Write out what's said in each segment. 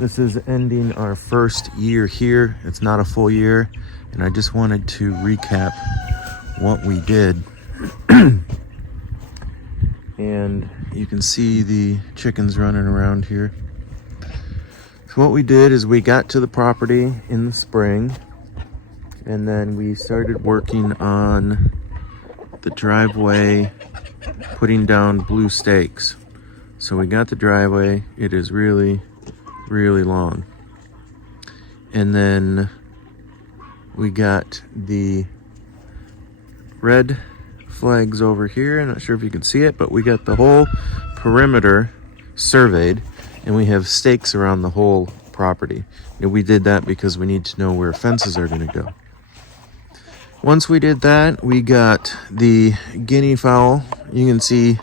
This is ending our first year here. It's not a full year, and I just wanted to recap what we did. And you can see the chickens running around here. So what we did is we got to the property in the spring, and then we started working on the driveway, putting down blue stakes. So we got the driveway. It is really long. And then we got the red flags over here. I'm not sure if you can see it, but we got the whole perimeter surveyed, and we have stakes around the whole property. And we did that because we need to know where fences are going to go. Once we did that, we got the guinea fowl. You can see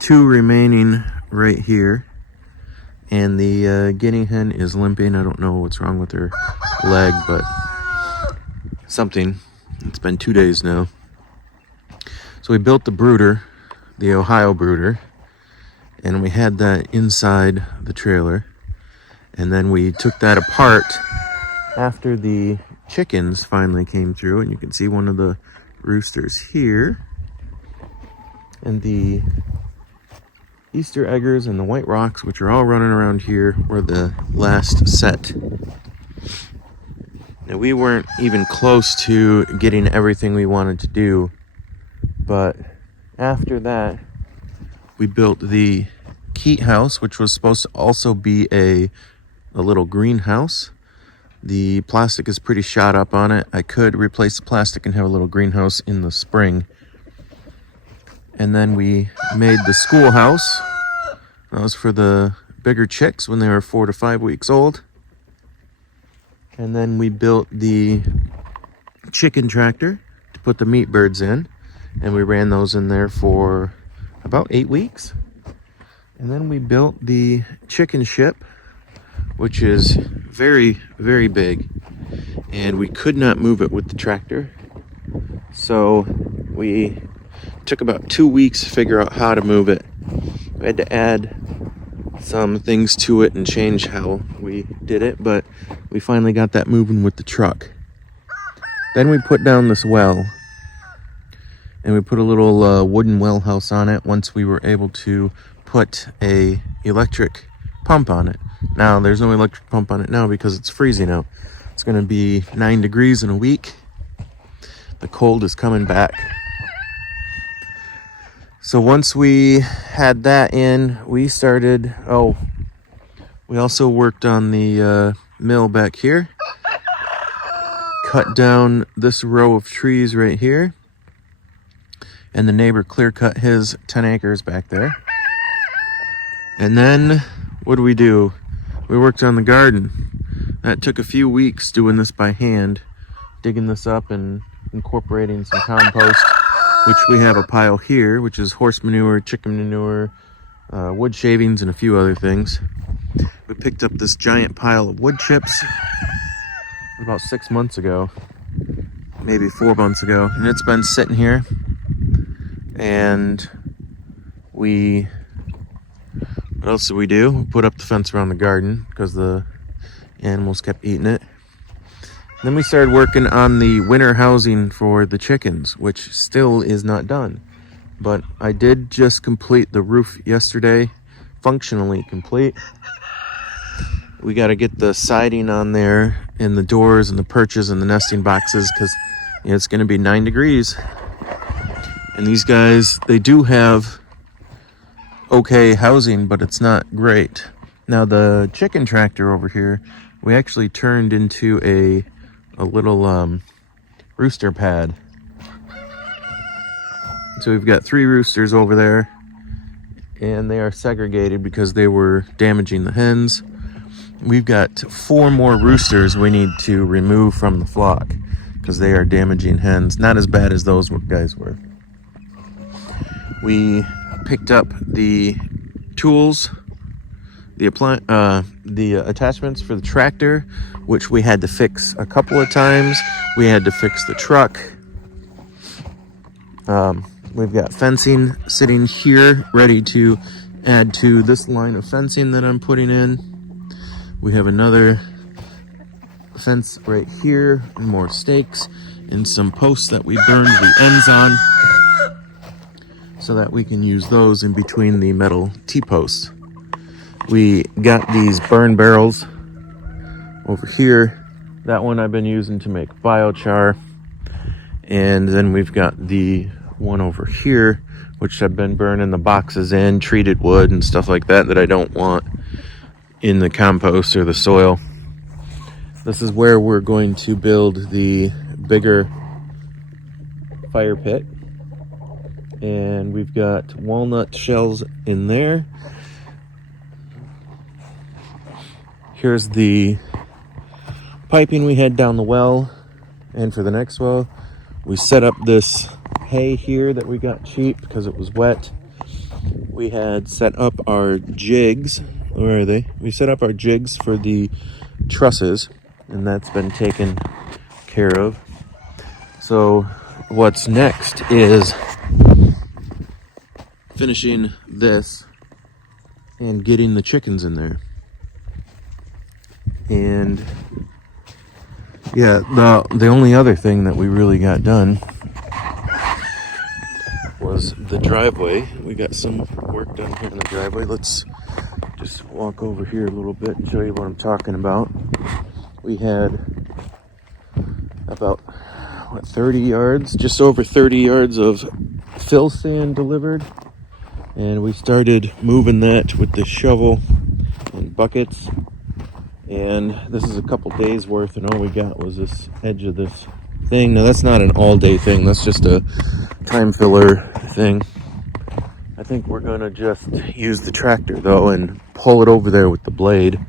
2 remaining right here. And the guinea hen is limping. I don't know what's wrong with her leg, but something. It's been 2 days now. So we built the brooder, the Ohio brooder, and we had that inside the trailer. And then we took that apart after the chickens finally came through, and you can see one of the roosters here. And the Easter eggers and the white rocks, which are all running around here, were the last set. Now, we weren't even close to getting everything we wanted to do, but after that, we built the Keat house, which was supposed to also be a little greenhouse. The plastic is pretty shot up on it. I could replace the plastic and have a little greenhouse in the spring. And then we made the schoolhouse. That was for the bigger chicks when they were 4 to 5 weeks old. And then we built the chicken tractor to put the meat birds in. And we ran those in there for about 8 weeks. And then we built the chicken ship, which is very big. And we could not move it with the tractor. So we took about 2 weeks to figure out how to move it. We had to add some things to it and change how we did it, but we finally got that moving with the truck. Then we put down this well, and we put a little wooden well house on it once we were able to put a electric pump on it. Now, there's no electric pump on it now because it's freezing out. It's going to be 9 degrees in a week. The cold is coming back. So once we had that in, we started, we also worked on the mill back here. Cut down this row of trees right here. And the neighbor clear cut his 10 acres back there. And then, what do? We worked on the garden. That took a few weeks doing this by hand, digging this up and incorporating some compost, which we have a pile here, which is horse manure, chicken manure, wood shavings, and a few other things. We picked up this giant pile of wood chips about 6 months ago, maybe 4 months ago, and it's been sitting here. And what else did we do? We put up the fence around the garden because the animals kept eating it. Then we started working on the winter housing for the chickens, which still is not done. But I did just complete the roof yesterday, functionally complete. We got to get the siding on there and the doors and the perches and the nesting boxes because it's going to be 9 degrees. And these guys, they do have okay housing, but it's not great. Now, the chicken tractor over here, we actually turned into a little rooster pad. So we've got 3 roosters over there, and they are segregated because they were damaging the hens. We've got 4 more roosters we need to remove from the flock because they are damaging hens. Not as bad as those guys were. We picked up the tools, the attachments for the tractor, which we had to fix a couple of times. We had to fix the truck. We've got fencing sitting here ready to add to this line of fencing that I'm putting in. We have another fence right here, more stakes, and some posts that we burned the ends on so that we can use those in between the metal T-posts. We got these burn barrels over here. That one I've been using to make biochar. And then we've got the one over here, which I've been burning the boxes in, treated wood and stuff like that I don't want in the compost or the soil. This is where we're going to build the bigger fire pit. And we've got walnut shells in there. Here's the piping we had down the well. And for the next well, we set up this hay here that we got cheap because it was wet. We had set up our jigs. Where are they? We set up our jigs for the trusses, and that's been taken care of. So what's next is finishing this and getting the chickens in there. And yeah, the only other thing that we really got done was the driveway. We got some work done here in the driveway. Let's just walk over here a little bit and show you what I'm talking about. We had about 30 yards, just over 30 yards of fill sand delivered, and we started moving that with the shovel and buckets. And this is a couple days worth, and all we got was this edge of this thing. Now that's not an all-day thing, that's just a time filler thing. I think we're gonna just use the tractor though and pull it over there with the blade,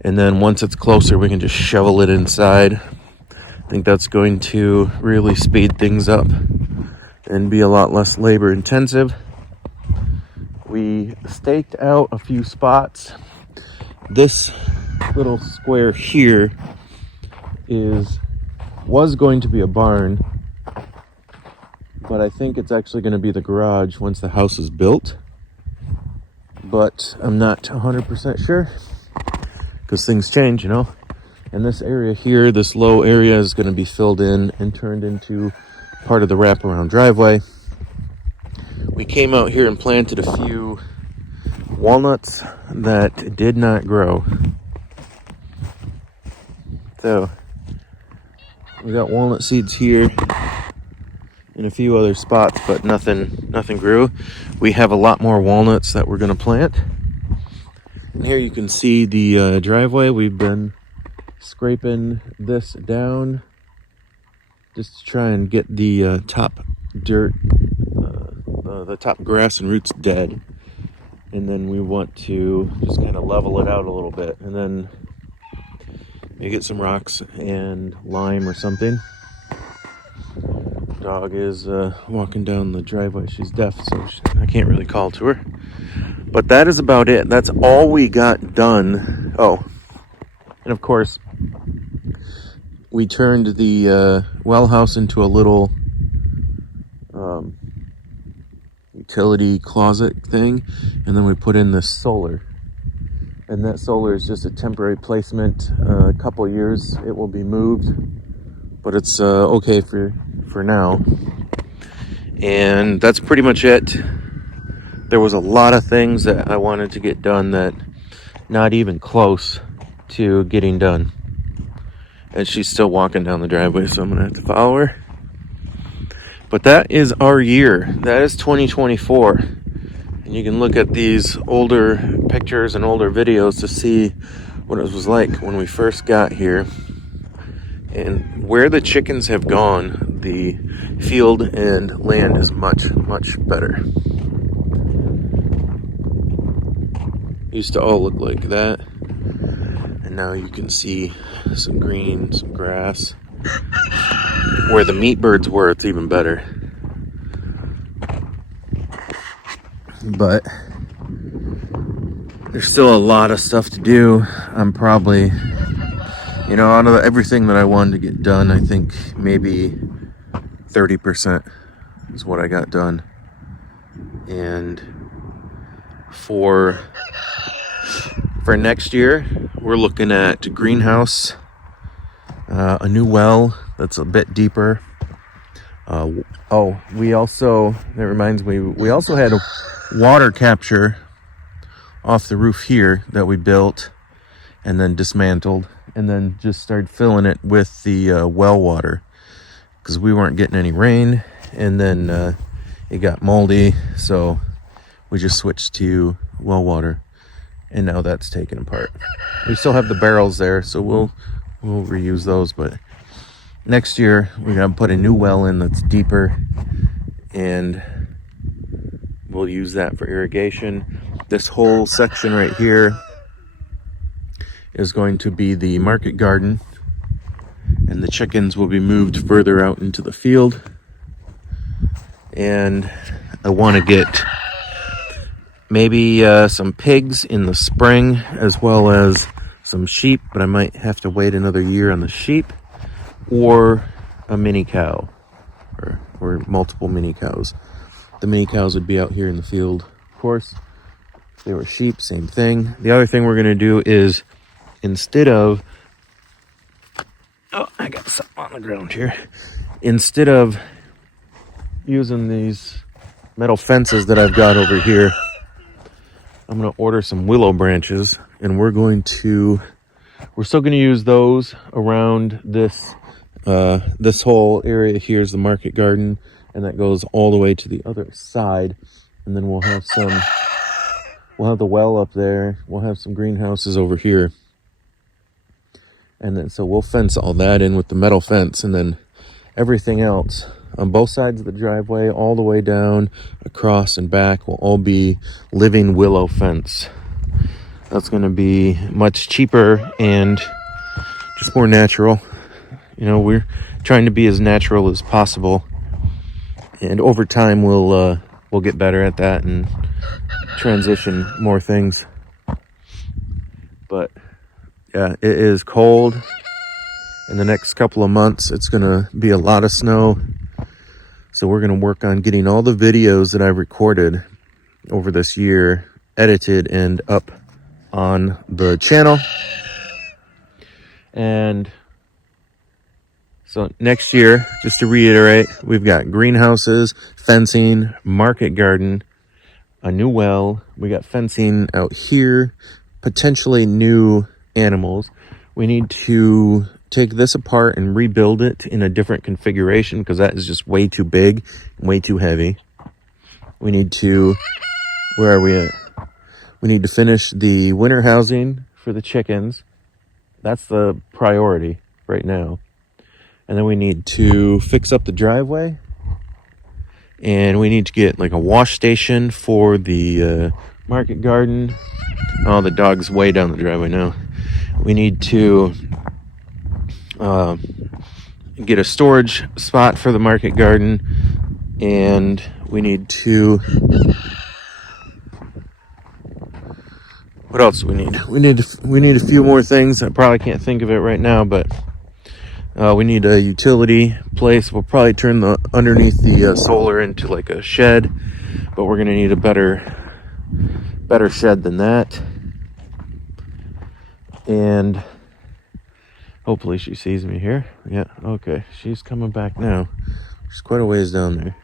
and then once it's closer we can just shovel it inside. I think that's going to really speed things up and be a lot less labor intensive. We staked out a few spots. This little square here was going to be a barn, but I think it's actually going to be the garage once the house is built. But I'm not 100% sure because things change, you know. And this area here, this low area, is going to be filled in and turned into part of the wraparound driveway. We came out here and planted a few walnuts that did not grow. So we got walnut seeds here in a few other spots, but nothing grew. We have a lot more walnuts that we're going to plant. And here you can see the driveway. We've been scraping this down just to try and get the top dirt, the top grass and roots dead. And then we want to just kind of level it out a little bit, and then maybe get some rocks and lime or something. Dog is walking down the driveway. She's deaf, so I can't really call to her. But that is about it. That's all we got done. Oh, and of course, we turned the well house into a little utility closet thing, and then we put in this solar. And that solar is just a temporary placement. A couple years it will be moved, but it's okay for now. And that's pretty much it. There was a lot of things that I wanted to get done that not even close to getting done. And she's still walking down the driveway, so I'm gonna have to follow her. But that is our year. That is 2024. And you can look at these older pictures and older videos to see what it was like when we first got here. And where the chickens have gone, the field and land is much, much better. Used to all look like that. And now you can see some green, some grass. Where the meat birds were, it's even better. But there's still a lot of stuff to do. I'm probably, out of everything that I wanted to get done, I think maybe 30% is what I got done. And for For next year, we're looking at greenhouse, a new well that's a bit deeper. We also had a water capture off the roof here that we built and then dismantled, and then just started filling it with the well water because we weren't getting any rain, and then it got moldy, so we just switched to well water, and now that's taken apart. We still have the barrels there, so we'll reuse those, but next year we're gonna put a new well in that's deeper, and we'll use that for irrigation. This whole section right here is going to be the market garden, and the chickens will be moved further out into the field. And I want to get maybe some pigs in the spring, as well as some sheep, but I might have to wait another year on the sheep, or a mini cow, or multiple mini cows. The mini cows would be out here in the field, of course. If they were sheep, same thing. The other thing we're going to do is, instead of, I got something on the ground here. Instead of using these metal fences that I've got over here, I'm going to order some willow branches, and we're still going to use those around this whole area. Here's the market garden, and that goes all the way to the other side. And then we'll have the well up there. We'll have some greenhouses over here. And then, so we'll fence all that in with the metal fence, and then everything else on both sides of the driveway, all the way down, across and back, will all be living willow fence. That's going to be much cheaper and just more natural. You know, we're trying to be as natural as possible, and over time we'll get better at that and transition more things. But yeah, it is cold. In the next couple of months, it's going to be a lot of snow. So we're going to work on getting all the videos that I've recorded over this year edited and up on the channel. And so next year, just to reiterate, we've got greenhouses, fencing, market garden, a new well. We got fencing out here, potentially new animals. We need to take this apart and rebuild it in a different configuration, because that is just way too big and way too heavy. We need to, where are we at? We need to finish the winter housing for the chickens. That's the priority right now. And then we need to fix up the driveway, and we need to get like a wash station for the market garden. Oh, the dog's way down the driveway now. We need to get a storage spot for the market garden, and we need to, what else do we need? We need a few more things. I probably can't think of it right now, but we need a utility place. We'll probably turn the underneath the solar into like a shed, but we're gonna need a better shed than that. And hopefully she sees me here. Yeah, okay. She's coming back now. She's quite a ways down there.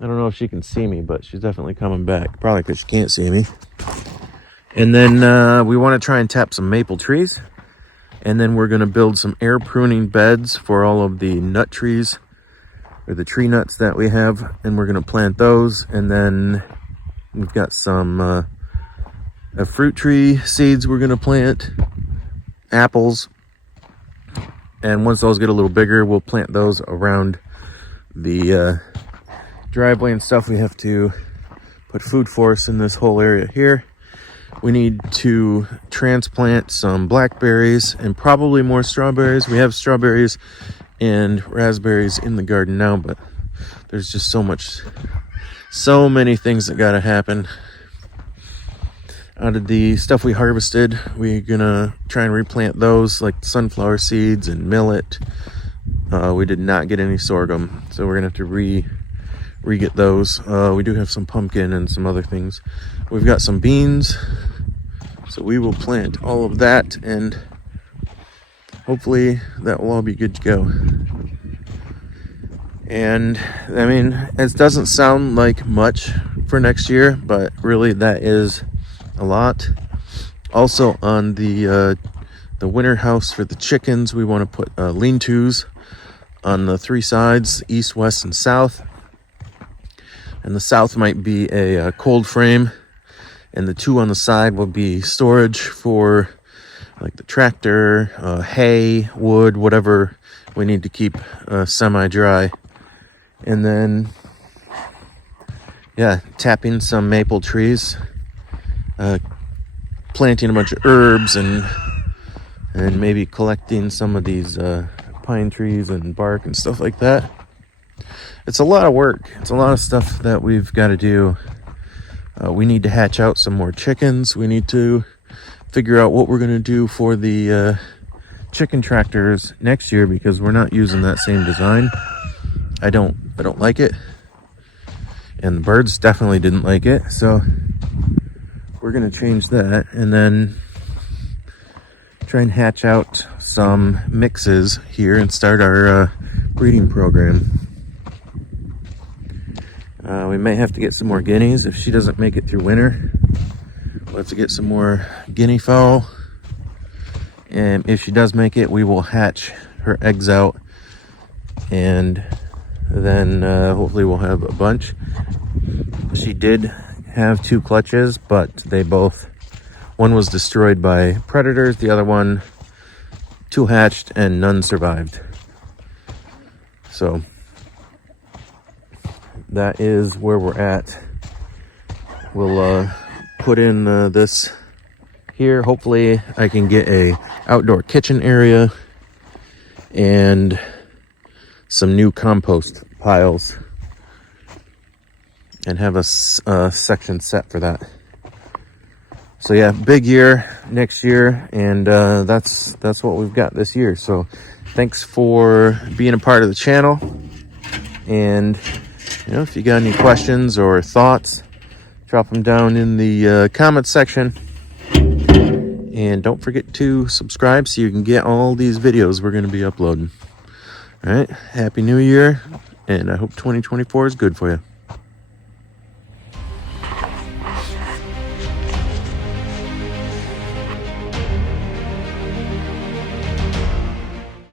I don't know if she can see me, but she's definitely coming back. Probably because she can't see me. And then we want to try and tap some maple trees. And then we're going to build some air pruning beds for all of the nut trees, or the tree nuts that we have. And we're going to plant those. And then we've got some fruit tree seeds we're going to plant. Apples, and once those get a little bigger, we'll plant those around the driveway and stuff. We have to put food forests in this whole area here. We need to transplant some blackberries and probably more strawberries. We have strawberries and raspberries in the garden now, but there's just so many things that gotta happen. Out of the stuff we harvested, we're gonna try and replant those, like sunflower seeds and millet. We did not get any sorghum, so we're gonna have to re-get those. We do have some pumpkin and some other things. We've got some beans. So we will plant all of that, and hopefully that will all be good to go. And I mean, it doesn't sound like much for next year, but really that is a lot. Also on the winter house for the chickens, we want to put lean-tos on the 3 sides, east, west, and south. And the south might be a cold frame, and the 2 on the side will be storage for like the tractor, hay, wood, whatever we need to keep semi-dry. And then, yeah, tapping some maple trees, planting a bunch of herbs, and maybe collecting some of these pine trees and bark and stuff like that. It's a lot of work. It's a lot of stuff that we've got to do. We need to hatch out some more chickens. We need to figure out what we're going to do for the chicken tractors next year, because we're not using that same design. I don't like it, and the birds definitely didn't like it, so we're going to change that, and then try and hatch out some mixes here and start our breeding program. We may have to get some more guineas if she doesn't make it through winter. We'll have to get some more guinea fowl, and if she does make it, we will hatch her eggs out, and then hopefully we'll have a bunch. She did have 2 clutches, but one was destroyed by predators, the other one 2 hatched and none survived. So that is where we're at. We'll put in this here. Hopefully I can get a outdoor kitchen area and some new compost piles, and have a section set for that. So yeah, big year next year, and that's what we've got this year. So thanks for being a part of the channel, and if you got any questions or thoughts, drop them down in the comment section, and don't forget to subscribe so you can get all these videos we're going to be uploading. All right, happy new year, and I hope 2024 is good for you.